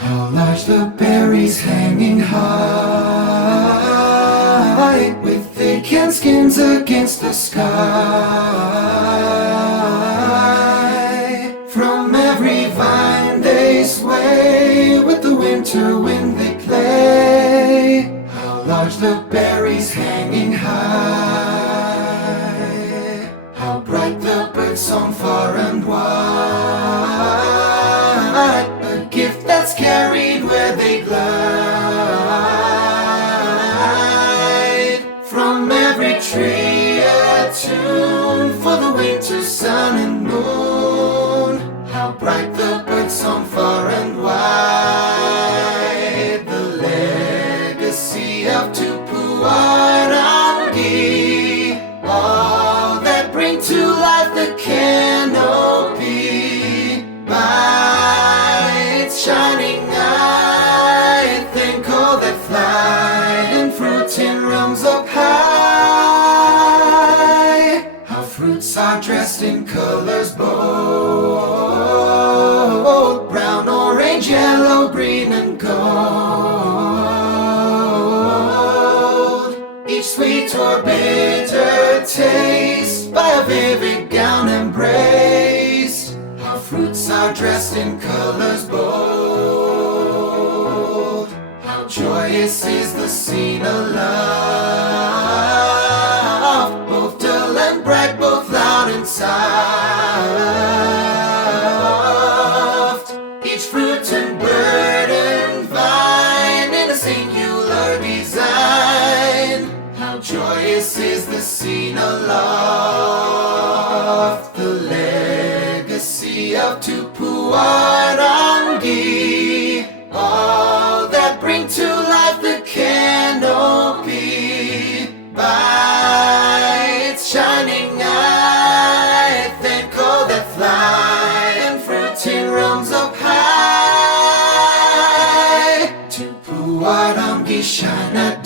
How large the berries hanging high, with thick and skins against the sky. From every vine they sway, with the winter wind they play. How large the berries hanging high, how bright the bird song far and wide, a gift that's carried where they glide. From every tree a tune for the winter sun and moon. How bright the bird song far and wide, the legacy of Tupuārangi, all that bring to life the canopy. By its shining eye, thank all that fly and fruit in realms up high. How fruits are dressed in colors bold, brown, orange, yellow, green, and gold. Each sweet or bitter taste by a vivid gown embraced. How fruits are dressed in colors bold. How joyous is the scene aloft, both dull and bright, both loud and soft. Each fruit and bird and vine in a singular design. How joyous is the scene aloft, the legacy of Tupuārangi, all that bring to life the canopy. By its shining eye, thank all that fly and fruit in realms up high. Tupuārangi shine at